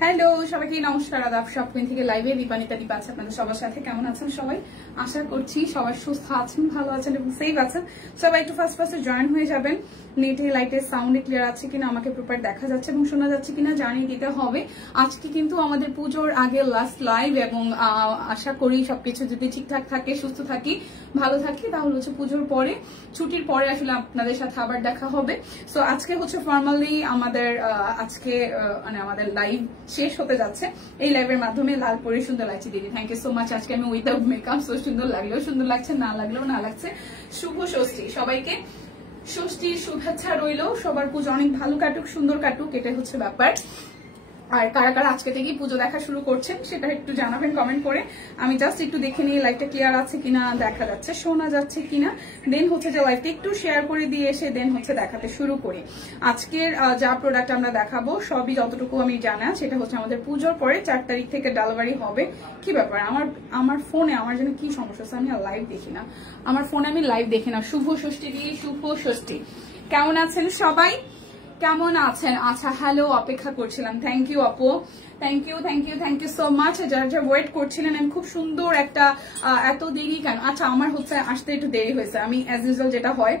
Hello সবাইকে নমস্কার, আদাব। শপিং থেকে লাইভে দীপানিতা দীপা আছে আপনাদের সবার সাথে। কেমন আছেন সবাই? আশা করছি সবাই সুস্থ আছেন, ভালো আছেন এবং সেফ আছেন। সবাই একটু ফার্স্টে জয়েন হয়ে যাবেন। নেটে লাইটের সাউন্ডে ক্লিয়ার আছে কিনা, আমাকে প্রপার দেখা যাচ্ছে এবং শোনা যাচ্ছে কিনা জানিয়ে দিতে হবে। আজকে কিন্তু আমাদের পুজোর আগে লাস্ট লাইভ এবং আশা করি সবকিছু যদি ঠিকঠাক থাকে, সুস্থ থাকি, ভালো থাকি, তাহলে হচ্ছে পুজোর পরে, ছুটির পরে আসলে আপনাদের সাথে আবার দেখা হবে। সো আজকে হচ্ছে ফর্মালি আমাদের আজকে মানে আমাদের লাইভ শেষ হতে যাচ্ছে। এই লাইভের মাধ্যমে লাল পরে সুন্দর লাগছে দিদি, থ্যাংক ইউ সো মাচ। আজকে আমি উইদাউট মেকআপ, সো সুন্দর লাগলেও সুন্দর লাগছে, না লাগলেও না লাগছে। শুভ ষষ্ঠী, সবাইকে ষষ্ঠীর শুভেচ্ছা রইল। সবার পুজো অনেক ভালো কাটুক, সুন্দর কাটুক, এটাই হচ্ছে ব্যাপার। আর কারা কারা আজকে থেকেই পুজো দেখা শুরু করছেন সেটা একটু জানাবেন কমেন্ট করে। আমি জাস্ট একটু দেখে নিই লাইভটা ক্লিয়ার আছে কিনা, দেখা যাচ্ছে, শোনা যাচ্ছে কিনা। দেন হচ্ছে যে লাইভটা একটু শেয়ার করে দিয়ে এসে দেন হচ্ছে দেখাতে শুরু করি। আজকের যা প্রোডাক্ট আমরা দেখাবো সবই যতটুকু আমি জানা, সেটা হচ্ছে আমাদের পুজোর পরে 4 তারিখ থেকে ডেলিভারি হবে। কি ব্যাপার, আমার ফোনে আমার যেন কি সমস্যা, আমি লাইভ দেখি না, আমার ফোনে আমি লাইভ দেখি না। শুভ ষষ্ঠী দিদি, শুভ ষষ্ঠী। কেমন আছেন সবাই? কেমন আছেন? আচ্ছা, হ্যালো, অপেক্ষা করছিলাম। থ্যাংক ইউ আপু, থ্যাংক ইউ সো মাচ। যারা যারা ওয়েট করছিলেন, আমি খুব সুন্দর একটা এত দেরি কেন? আচ্ছা, আমার হচ্ছে আসতে একটু দেরি হয়েছে। আমি অ্যাজ ইউজুয়াল যেটা হয়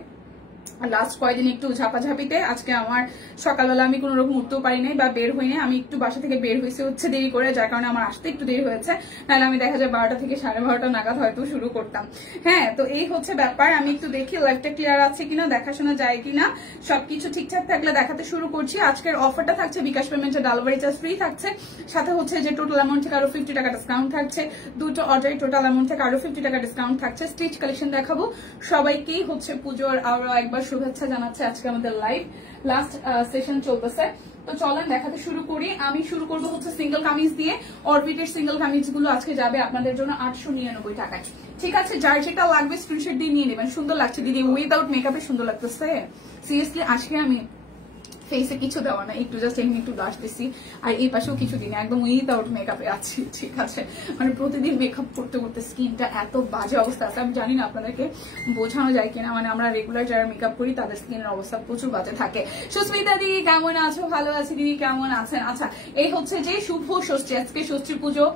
লাস্ট কয়েকদিন একটু ঝাপাঝাপিতে, আজকে আমার সকালবেলা আমি কোনো রকম উঠতেও পারি নাই বা বের হই নাই। আমি একটু বাসা থেকে বের হয়েছে হচ্ছে দেরি করে, যার কারণে আমার আসতে একটু দেরি হয়েছে। নাহলে আমি দেখা যায় 12টা থেকে 12:30 নাগাদ হয়তো শুরু করতাম। হ্যাঁ, তো এই হচ্ছে ব্যাপার। আমি একটু দেখি লাইভটা ক্লিয়ার আছে কিনা, দেখাশোনা যায় কিনা। সবকিছু ঠিকঠাক থাকলে দেখাতে শুরু করছি। আজকের অফারটা থাকছে বিকাশ পেমেন্টে ডেলিভারি চার্জ ফ্রি থাকছে, সাথে হচ্ছে যে টোটাল অ্যামাউন্ট থেকে আরো 50 টাকা ডিসকাউন্ট থাকছে। দুটো অর্ডারে টোটাল অ্যামাউন্ট থেকে আরো 50 টাকা ডিসকাউন্ট থাকছে। স্টিচ কালেকশন দেখাবো। সবাইকেই হচ্ছে পুজোর আরো একবার শুভেচ্ছা জানাচ্ছে। আজকে আমাদের লাইভ লাস্ট সেশন চলতেছে, তো চলেন দেখাতে শুরু করি। আমি শুরু করবো হচ্ছে সিঙ্গেল কামিজ দিয়ে। অরবিটের সিঙ্গেল কামিজ গুলো আজকে যাবে আপনাদের জন্য 899 টাকায়। ঠিক আছে, যার যেটা লাগবে স্ক্রিনশট দিয়ে নিয়ে নেবেন। সুন্দর লাগছে দিদি, উইদাউট মেকআপে সুন্দর লাগতেছে। সিরিয়াসলি আজকে আমি ফেসে কিছু দেওয়া না, একটু জাস্ট এমনি একটু ব্লাশ দিছি। আর এই পাশেও কিছু দিন একদম উইদাউট মেকআপে আছি। ঠিক আছে, মানে প্রতিদিন মেকআপ করতে করতে স্কিনটা এত বাজে অবস্থা আছে, আমি জানি না আপনাদেরকে বোঝানো যায় কিনা। মানে আমরা রেগুলার যারা মেকআপ করি তাদের স্কিনের অবস্থা প্রচুর বাজে থাকে। সুস্মিতা দিদি কেমন আছো? ভালো আছি দিদি, কেমন আছেন? আচ্ছা, এই হচ্ছে যে শুভ ষষ্ঠী, আজকে ষষ্ঠী পুজো।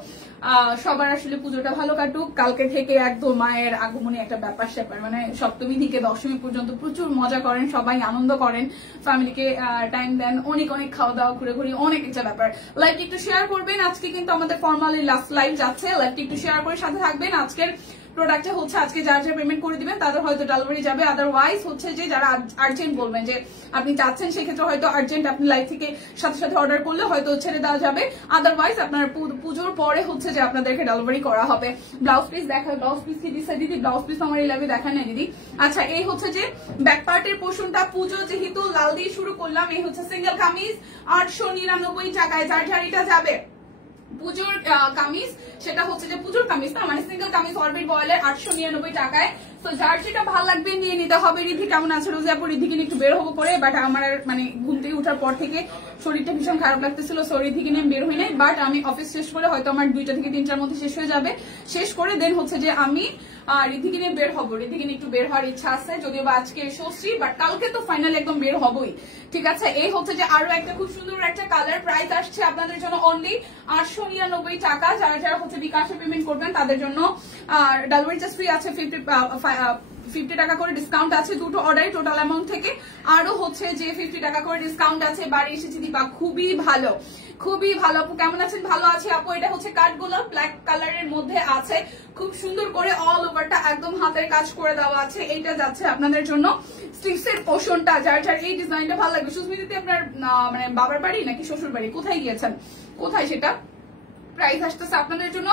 সবার আসলে পুজোটা ভালো কাটুক। কালকে থেকে একদম মায়ের আগমনী একটা ব্যাপার স্যাপার, মানে সপ্তমী থেকে দশমী পর্যন্ত প্রচুর মজা করেন, সবাই আনন্দ করেন, ফ্যামিলিকে টাইম দেন, অনেক অনেক খাওয়া দাওয়া, ঘুরে ঘুরে অনেক একটা ব্যাপার। লাইভটি একটু শেয়ার করবেন। আজকে কিন্তু আমাদের ফর্মালি লাস্ট লাইভ যাচ্ছে, লাইভটি একটু শেয়ার করে সাথে থাকবেন। আজকের প্রোডাক্টে হচ্ছে আজকে যারা যারা পেমেন্ট করে দিবেন তাদের হয়তো ডেলিভারি যাবে। আদারওয়াইজ হচ্ছে যে যারা আর্জেন্ট বলবেন যে আপনি চাচ্ছেন, সেক্ষেত্রে হয়তো আর্জেন্ট আপনি লাইভ থেকে সাথে সাথে অর্ডার করলে হয়তো ছেড়ে দেওয়া যাবে। আদারওয়াইজ আপনার পুজোর পরে হচ্ছে যে আপনাদেরকে ডেলিভারি করা হবে। ব্লাউজ পিস দেখা, ব্লাউজ পিস কি দিচ্ছে দিদি? ব্লাউজ পিস আমার এই লাইভে দেখা নেই দিদি। আচ্ছা, এই হচ্ছে যে ব্যাক পার্টের পোর্শনটা। পুজো যেহেতু লাল দিয়ে শুরু করলাম, এই হচ্ছে সিঙ্গেল কামিজ 899 টাকায়। যার ঝাড়িটা যাবে পুজোর কামিজ, সেটা হচ্ছে যে পুজোর কামিজ না, মানে সিঙ্গেল কামিজ অরবিট বয়েলের 899 টাকায়। তো যার যেটা ভালো লাগবে নিয়ে নিতে হবে। রিধি কেমন আছে? রোজে আপু, রিধিকে নিয়ে একটু বের হবো করে, বাট আমার মানে ঘুম থেকে উঠার পর থেকে শরীরটা ভীষণ খারাপ লাগতেছিল, সো রিধিকে নিয়ে বের হই নাই। বাট আমি অফিস শেষ করে হয়তো আমার 2টা থেকে 3টার মধ্যে শেষ হয়ে যাবে। শেষ করে দেন হচ্ছে যে আমি রিধিকে নিয়ে বের হবো। রিধিকে নিয়ে একটু বের হওয়ার ইচ্ছা আছে, যদিও বা আজকে ষষ্ঠী, বাট কালকে তো ফাইনালি একদম বের হবোই। ঠিক আছে, এই হচ্ছে যে আরো একটা খুব সুন্দর একটা কালার। প্রাইস আসছে আপনাদের জন্য অনলি 899 টাকা। যারা যারা হচ্ছে বিকাশে পেমেন্ট করবেন তাদের জন্য ডেলিভারি চার্জ ফ্রি আছে, 50 টাকা করে ডিসকাউন্ট আছে দুটো অর্ডারে টোটাল অ্যামাউন্ট থেকে। আরো হচ্ছে যে 50 টাকা করে ডিসকাউন্ট আছে। বাড়ি এসেছি দীপা, খুবই ভালো, খুবই ভালো। আপু কেমন আছেন? ভালো আছি আপু। এটা হচ্ছে কাঠগোলাপ ব্ল্যাক কালারের মধ্যে আছে, খুব সুন্দর করে অল ওভারটা একদম হাতের কাজ করে দেওয়া আছে। এইটা যাচ্ছে আপনাদের জন্য স্টিচের পোর্শনটা। যার যার এই ডিজাইনটা ভালো লাগবে। সুস্মিতাতে আপনার মানে বাবার বাড়ি নাকি শ্বশুর বাড়ি, কোথায় গিয়েছেন, কোথায় সেটা? প্রাইস আসতেছে আপনাদের জন্য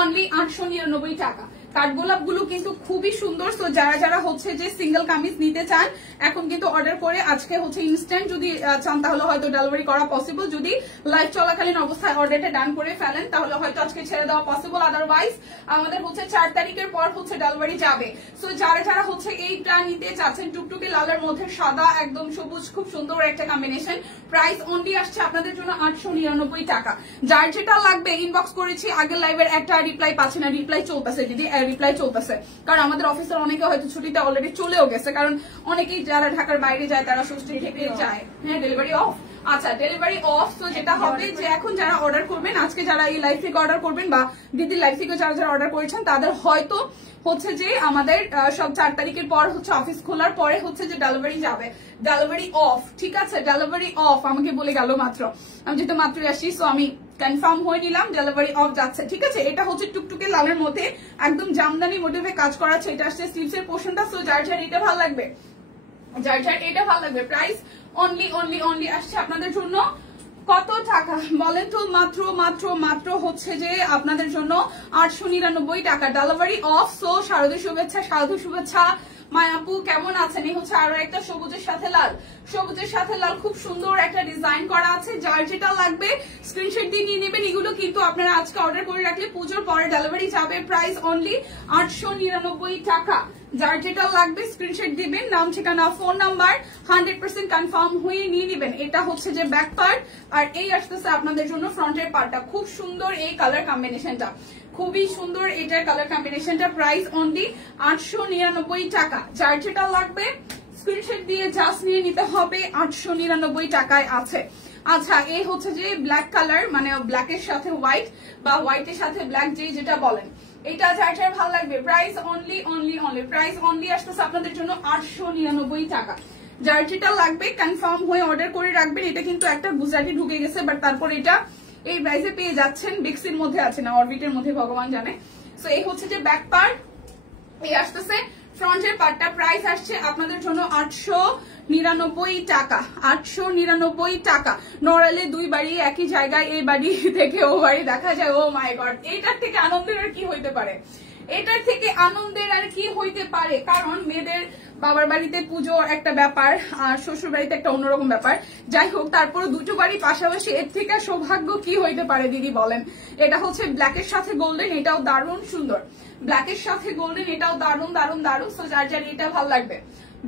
অনলি 899 টাকা। কাঠগোলাপ গুলো কিন্তু খুবই সুন্দর। সো যারা যারা হচ্ছে যে সিঙ্গেল কামিজ নিতে চান এখন কিন্তু অর্ডার করে আজকে হচ্ছে ইনস্ট্যান্ট যদি চান তাহলে হয়তো ডেলিভারি করা পসিবল। যদি লাইভ চলাকালীন অবস্থায় অর্ডারটা ডান করে ফেলেন তাহলে হয়তো আজকে ছেড়ে দেওয়া পসিবল। আদারওয়াইজ আমাদের হচ্ছে 4 তারিখের পর হচ্ছে ডেলিভারি যাবে। সো যারা যারা হচ্ছে এইটা নিতে চাচ্ছেন টুকটুকে লালের মধ্যে সাদা একদম সবুজ, খুব সুন্দর একটা কম্বিনেশন, প্রাইস অনলি আসছে আপনাদের জন্য 899 টাকা। যার যেটা লাগবে ইনবক্স করেছি, আগের লাইভের একটা রিপ্লাই পাচ্ছে না, রিপ্লাই চলতেছে দিদি, রিপ্লাই চলতেছে, কারণ আমাদের অফিসের অনেকে হয়তো ছুটিতে অলরেডি চলেও গেছে, কারণ অনেকেই যারা ঢাকার বাইরে যায় তারা ষষ্ঠী থেকে যায়। হ্যাঁ, ডেলিভারি অফ। আচ্ছা, ডেলিভারি অফ। তো যেটা হবে যে এখন যারা অর্ডার করবেন, আজকে যারা এই লাইভ থেকে অর্ডার করবেন বা দিদির লাইভ থেকে যারা যারা অর্ডার করেছেন, তাদের হয়তো হচ্ছে যে আমাদের সব 4 তারিখের পর হচ্ছে অফিস খোলার পরে হচ্ছে যে ডেলিভারি যাবে, ডেলিভারি অফ। ঠিক আছে, ডেলিভারি অফ আমাকে বলে গেল মাত্র, আমি যেহেতু মাত্রই আসি সো আমি কনফার্ম হয়ে নিলাম ডেলিভারি অফ যাচ্ছে। ঠিক আছে, এটা হচ্ছে টুকটুকে লালের মধ্যে একদম জামদানি মোটিভে কাজ করা আছে, এটা আসছে স্লিভস এর পোর্শনটা। সো যার যার এটা ভালো লাগবে, যার যার এটা ভালো লাগবে, প্রাইস অনলি অনলি অনলি আসছে আপনাদের জন্য কত টাকা বলেন তো? মাত্র মাত্র মাত্র হচ্ছে যে আপনাদের জন্য 899 টাকা, ডেলিভারি অফ। সো শারদীয় শুভেচ্ছা, শারদীয় শুভেচ্ছা মায়াপু, কেমন আছেন? এই হচ্ছে আরো একটা সবুজের সাথে লাল, সবুজের সাথে লাল, খুব সুন্দর একটা ডিজাইন করা আছে। যার যেটা লাগবে স্ক্রিনশট দিয়ে নিয়ে নেবেন। এগুলো কিন্তু আপনারা আজকে অর্ডার করে রাখলে পুজোর পরে ডেলিভারি যাবে, প্রাইস অনলি 899 টাকা। যার যেটা লাগবে স্ক্রিনশট দিবেন, নাম ঠিকানা ফোন নাম্বার 100% কনফার্ম হয়ে নিয়ে নেবেন। এটা হচ্ছে যে ব্যাক পার্ট, আর এই আসতেছে আপনাদের জন্য ফ্রন্টের পার্টটা। খুব সুন্দর এই কালার কম্বিনেশনটা, খুবই সুন্দর এটার কালার কম্বিনেশনটা, প্রাইস অনলি 899 টাকা। যার যেটা লাগবে স্ক্রিনশট দিয়ে জাস্ট নিয়ে নিতে হবে, 899 টাকায় আছে। আচ্ছা, এই হচ্ছে যে ব্ল্যাক কালার, মানে ব্ল্যাকের সাথে হোয়াইট বা হোয়াইটের সাথে ব্ল্যাক, যেটা বলেন, এটা যার যার ভালো লাগবে, price only only only, price only আসতেছে আপনাদের জন্য 899 টাকা। যার যেটা লাগবে কনফার্ম হয়ে অর্ডার করে রাখবেন। এটা কিন্তু একটা গুজরাটি ঢুকে গেছে, বাট তারপর এটা এই প্রাইসে পেয়ে যাচ্ছেন। বিক্সির মধ্যে আছে না অরবিটের মধ্যে, ভগবান জানে। সো এই হচ্ছে যে ব্যাক পার্ট, এই আসতেছে ফ্রন্টের পার্টটা, প্রাইস আসছে আপনাদের জন্য 899 টাকা, 899 টাকা। নড়ালে দুই বাড়ি একই জায়গায়, এই বাড়ি থেকে ও বাড়ি দেখা যায়। ও মাই গড, এটার থেকে আনন্দের আর কি হইতে পারে? এটার থেকে আনন্দের আর কি হইতে পারে? কারণ মেয়েদের বাবার বাড়িতে পুজো একটা ব্যাপার, আর শ্বশুর বাড়িতে একটা অন্যরকম ব্যাপার। যাই হোক, তারপরে দুটো বাড়ি পাশাপাশি, এর থেকে সৌভাগ্য কি হইতে পারে দিদি বলেন? এটা হচ্ছে ব্ল্যাকের সাথে গোল্ডেন, এটাও দারুণ সুন্দর। ব্ল্যাকের সাথে গোল্ডেন, এটাও দারুণ দারুণ দারুণ। সো যার যার এটা ভালো লাগবে,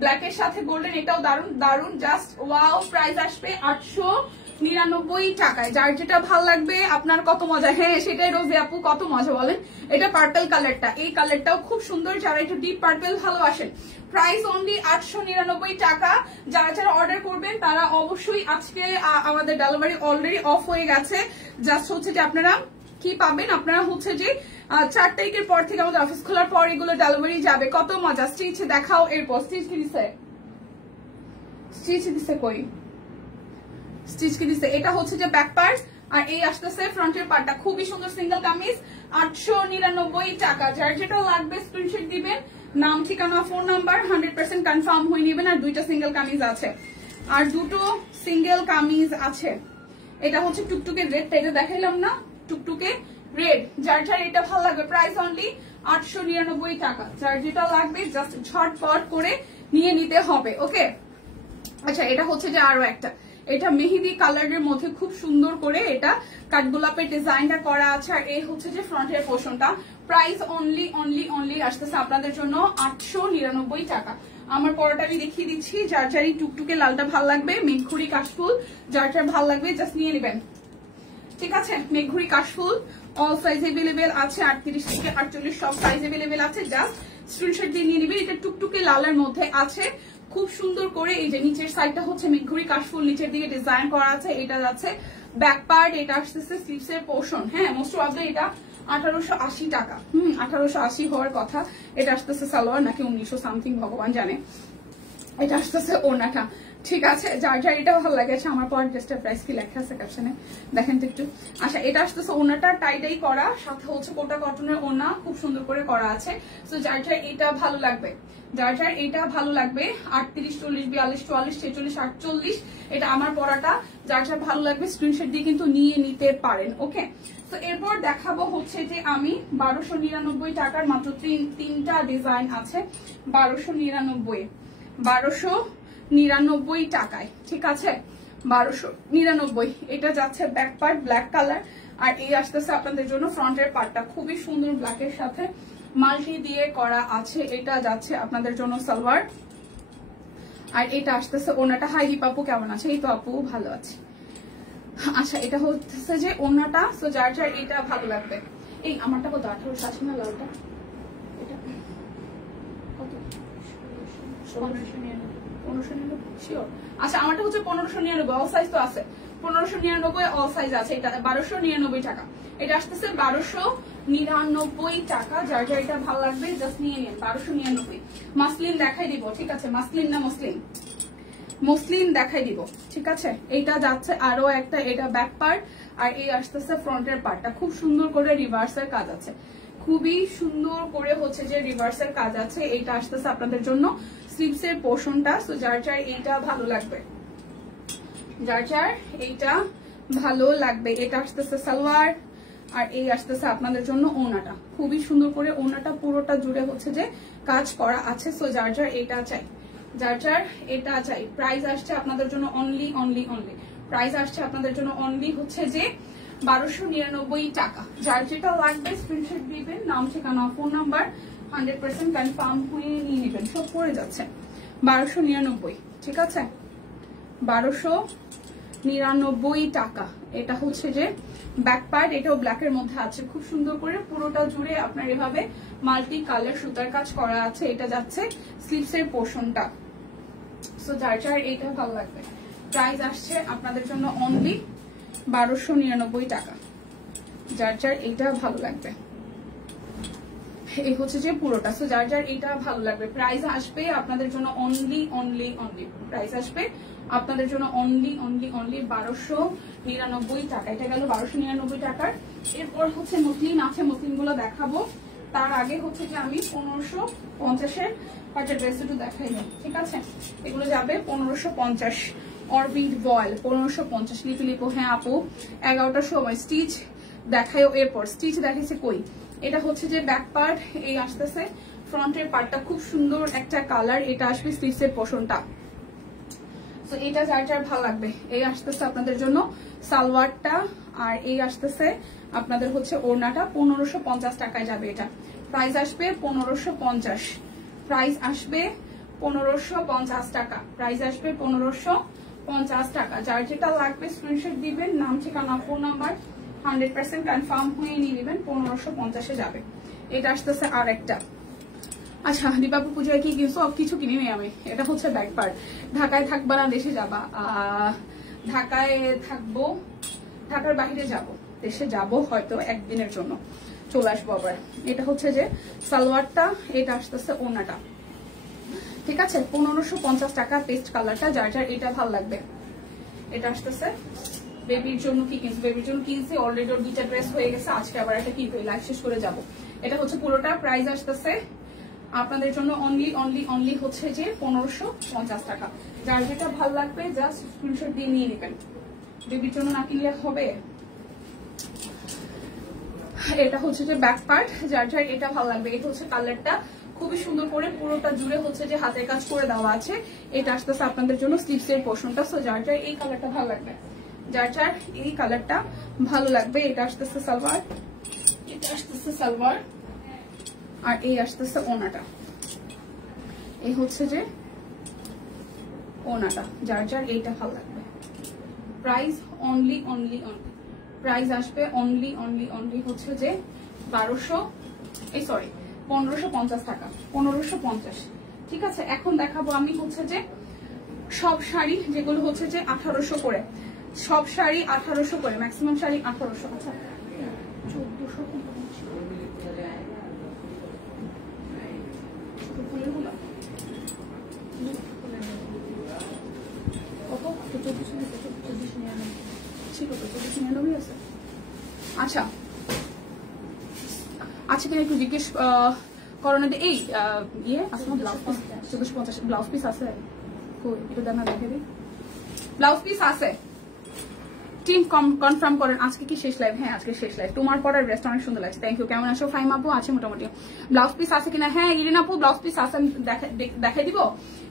ব্ল্যাকের সাথে গোল্ডেন, এটাও দারুণ দারুণ, জাস্ট ওয়াও। প্রাইস আসবে 899 টাকায়। যার যেটা ভালো লাগবে, আপনার কত মজা। হ্যাঁ, সেটাই রোজে আপু, কত মজা বলেন। এটা পার্পল কালারটা, এই কালারটাও খুব সুন্দর। যারা একটু ডিপ পার্পল ভালোবাসেন, প্রাইস অনলি 899 টাকা। যারা যারা অর্ডার করবেন তারা অবশ্যই, আজকে আমাদের ডেলিভারি অলরেডি অফ হয়ে গেছে। জাস্ট হচ্ছে যে আপনারা কি পাবেন, আপনারা হচ্ছে যে 4 তারিখের পর থেকে আমাদের অফিস খোলার পর এগুলো ডেলিভারি যাবে। কত মজা। স্টিচ দেখাও, এরপর স্টিচ কি দিছে, স্টিচ দিছে কই, স্টিচ কি দিছে। এটা হচ্ছে যে ব্যাক পার্ট, আর এই আসতেছে ফ্রন্টের পার্টটা। খুবই সুন্দর সিঙ্গেল কামিজ, 899 টাকা। যার যেটা লাগবে স্ক্রিনশট দিবেন, নাম ঠিকানা ফোন নাম্বার 100% কনফার্ম হয়ে নেবেন। আর দুইটা সিঙ্গেল কামিজ আছে, আর দুটো সিঙ্গেল কামিজ আছে। এটা হচ্ছে টুকটুকে রেডটা, এটা দেখাইলাম না, টুকটুকে রেড। যার যার এটা ভালো লাগবে, প্রাইস অনলি 899 টাকা। যার যেটা লাগবে জাস্ট ঝটপট করে নিয়ে নিতে হবে। ওকে, আচ্ছা, এটা হচ্ছে যে আরো একটা, এটা মেহেদি কালারের মধ্যে খুব সুন্দর করে এটা কাঠগোলাপের ডিজাইনটা করা আছে। আর এই হচ্ছে যে ফ্রন্টের পোর্শনটা, প্রাইস অনলি অনলি অনলি আসতেছে আপনাদের জন্য 899 টাকা। আমার পরোটা আমি দেখিয়ে দিচ্ছি। যার যারই টুকটুকে লালটা ভাল লাগবে, মেঘঘুরি কাশফুল, যার যার ভাল লাগবে জাস্ট নিয়ে নেবেন। ঠিক আছে, মেঘঘুরি কাশফুল অল সাইজ এভেলেবেল আছে, 38 থেকে 48 সব সাইজ এভেলেবেল আছে। জাস্ট স্ক্রিনশট দিয়ে নিয়ে নেবেন। এটা টুকটুকে লালের মধ্যে আছে, খুব সুন্দর করে। এই যে নিচের সাইডটা হচ্ছে মেঘঘুরি কাশফুল, নিচের দিকে ডিজাইন করা আছে। এটা যাচ্ছে ব্যাক পার্ট, এটা আসতেছে স্লিভস এর পোর্শন। হ্যাঁ, মোস্ট প্রবাবলি এটা 1880 টাকা। 1880 হওয়ার কথা। এটা আসতেছে সালোয়ার নাকি 1900 সামথিং, ভগবান জানে। এটা আসতেছে ওনাটা। ঠিক আছে, যার যার এটা ভালো লাগেছে। আমার পর ড্রেসটার প্রাইস কি লেখা আছে ক্যাপশনে দেখেন তো একটু। আচ্ছা, এটা আসতেছে ওনাটা টাইটাই করা, সাথে হচ্ছে কোটা কটনের ওনা খুব সুন্দর করে করা আছে। সো যার যার এটা ভালো লাগবে, যার যার এটা ভালো লাগবে, 38, 40, 42, 44, 46, 48, এটা আমার পরাটা। যার যার ভালো লাগবে স্ক্রিনশট দিয়ে কিন্তু নিয়ে নিতে পারেন। ওকে, তো এরপর দেখাবো হচ্ছে যে আমি 1299 টাকার মাত্র তিনটা ডিজাইন আছে। 1299 টাকায়। ঠিক আছে, 1299। এটা যাচ্ছে ব্যাক পার্ট ব্ল্যাক কালার, আর এই আসতেছে আপনাদের জন্য ফ্রন্টের পার্টটা খুবই সুন্দর ব্ল্যাকের সাথে মাল্টি দিয়ে করা আছে। এটা যাচ্ছে আপনাদের জন্য সালোয়ার, আর এটা আসতেছে ওনাটা। হাই দীপ আপু কেমন আছে? এই তো আপু ভালো আছে। আচ্ছা এটা হচ্ছে যে ওনাটা। সো যার যার এটা ভালো লাগবে। এই আমারটা কত? 1880 না লালটা? এটা কত? 1599 শিওর। আচ্ছা আমারটা হচ্ছে 1599। অল সাইজ তো আছে 1599, অল সাইজ আছে। এটা 1299 টাকা। এটা আসতেছে 1299 টাকা। যার যার এটা ভালো লাগবে জাস্ট নিয়ে নিন। 1299। মাসলিন দেখাই দিব, ঠিক আছে? মাসলিন না মসলিন? মসলিন দেখাই দিব, ঠিক আছে? এইটা যাচ্ছে আরো একটা, এটা ব্যাক পার্ট, আর এই আসতেছে ফ্রন্টের পার্টটা। খুব সুন্দর করে রিভার্সের কাজ আছে, খুবই সুন্দর করে হচ্ছে যে রিভার্সের কাজ আছে। এইটা আসতেছে আপনাদের জন্য স্লিভসের পোর্শনটা। সো যার যার এইটা ভালো লাগবে, যার যার এইটা ভালো লাগবে। এটা আসতেছে সালোয়ার, আর এই আসতেছে আপনাদের জন্য ওনাটা। খুবই সুন্দর করে ওনাটা পুরোটা জুড়ে হচ্ছে যে কাজ করা আছে। সো যার যার এটা চাই, যার যার এটা চাই। প্রাইস আসছে আপনাদের জন্য অনলি অনলি অনলি, প্রাইস আসছে আপনাদের জন্য অনলি হচ্ছে যে 1299 টাকা। যার যেটা লাগবে স্ক্রিনশট দিবেন, নাম ঠিকানা ফোন নাম্বার 100% কনফার্ম হয়ে নিয়ে নেবেন। সব পড়ে যাচ্ছে 1299, ঠিক আছে? 1299 টাকা। এটা হচ্ছে যে ব্যাক পার্ট, এটাও ব্ল্যাকের মধ্যে আছে। খুব সুন্দর করে পুরোটা জুড়ে আপনার এভাবে মাল্টি কালার সুতার কাজ করা আছে। এটা যাচ্ছে স্লিভসের পোর্শনটা। সো যার যার এইটা ভালো লাগবে, প্রাইস আসছে আপনাদের জন্য অনলি 1299 টাকা। যার যার এইটা ভালো লাগবে, এই হচ্ছে যে পুরোটা। সো যার যার এইটা ভালো লাগবে, প্রাইস আসবে আপনাদের জন্য অনলি অনলি অনলি, প্রাইস আসবে আপনাদের জন্য অনলি অনলি অনলি 1299 টাকা। এটা গেল 1299 টাকার। এরপর হচ্ছে মসলিন আছে, মসলিন গুলো দেখাবো। তার আগে হচ্ছে যে আমি 1550-এর একটা ড্রেস একটু দেখাই নিই, ঠিক আছে? এগুলো যাবে 1550। অরবিট ভয়েল 1550। লিপি লিপো, হ্যাঁ আপু 11টার সময় স্টিচ দেখায়। এরপর স্টিচ দেখাইছে কই? এটা হচ্ছে যে ব্যাক পার্ট, এই আসতেছে ফ্রন্টের পার্টটা। খুব সুন্দর একটা কালার। এটা আসবে স্লিভসের পোর্শনটা। তো এটা যার যার ভালো লাগবে। এই আসতেছে আপনাদের জন্য সালোয়ারটা, আর এই আসতেছে আপনাদের হচ্ছে ওড়নাটা। 1550 টাকায় যাবে এটা। প্রাইস আসবে 1550, প্রাইস আসবে 1550 টাকা, প্রাইস আসবে 1550 টাকা। যার যেটা লাগবে স্ক্রিনশট দিবেন, নাম ঠিকানা ফোন নাম্বার 100% কনফার্ম হয়ে নিয়ে নেবেন। 1550-এ যাবে। এটা আসতেছে আর একটা। আচ্ছা দীপাবু পূজায় কি কিনছো? কিছু কিনি নেই আমি। এটা হচ্ছে ব্যাক পার্ট। ঢাকায় থাকবা না দেশে যাবা? ঢাকায় থাকবো, ঢাকার বাইরে যাব, দেশে যাব হয়তো একদিনের জন্য, চলে আসবো আবার। এটা হচ্ছে যে সালোয়ারটা, এটা আসতেছে ওনাটা, ঠিক আছে? 1550 টাকা পেস্ট কালারটা। যার যার এটা ভালো লাগবে। এটা আসতেছে বেবির জন্য। কি কিনছি? বেবির জন্য কিনছি অলরেডি, ওর 2টা ড্রেস হয়ে গেছে। আজকে আবার একটা কিনবো, লাইভ শেষ করে যাব। এটা হচ্ছে পুরোটা। প্রাইস আসতেছে আপনাদের জন্য অনলি অনলি অনলি হচ্ছে যে 1550 টাকা। যার যেটা ভালো লাগবে জাস্ট স্ক্রিনশট দিয়ে নিয়ে নেবেন। বেবির জন্য না কিনলে হবে। এটা হচ্ছে যে ব্যাক পার্ট। যার যার এটা ভালো লাগবে। এটা হচ্ছে কালারটা, খুবই সুন্দর করে পুরোটা জুড়ে হচ্ছে যে হাতের কাজ করে দেওয়া আছে। এটা আসতেছে আপনাদের জন্য স্লিভসের পোর্শনটা। সো যার যার এই কালারটা ভালো লাগবে, যার যার এই কালারটা ভালো লাগবে। এটা আসতেছে সালোয়ার, এটা আসতেছে সালোয়ার, আর এই আসতেছে ওনাটা। এই হচ্ছে যে ওনাটা। যার যার এইটা ভালো লাগবে। Price only only only, price আসবে অনলি অনলি অনলি হচ্ছে যে 1550 টাকা। 1550, ঠিক আছে? এখন দেখাবো আমি হচ্ছে যে সব শাড়ি, যেগুলো হচ্ছে যে 1800 করে। সব শাড়ি 1800 করে, ম্যাক্সিমাম শাড়ি 1800। আচ্ছা 1400 আচ্ছা আচ্ছা কিনা একটু জিজ্ঞেস করোনা। এই ইয়ে আছে না ব্লাউজ পিস? 1450 ব্লাউজ পিস আছে? একটু দেন না, দেখে দিই। ব্লাউজ পিস আছে টিম কনফার্ম করেন আজকে কি শেষ লাইভ? হ্যাঁ আজকে শেষ লাইভ। তোমার পরার ড্রেসটা অনেক সুন্দর লাগছে, থ্যাংক ইউ। কেমন আছো ফাইম আপু? আছে মোটামুটি। ব্লাউজ পিস আছে কিনা? হ্যাঁ ইরিন আপু ব্লাউজ পিস আছে, দেখাই দিব।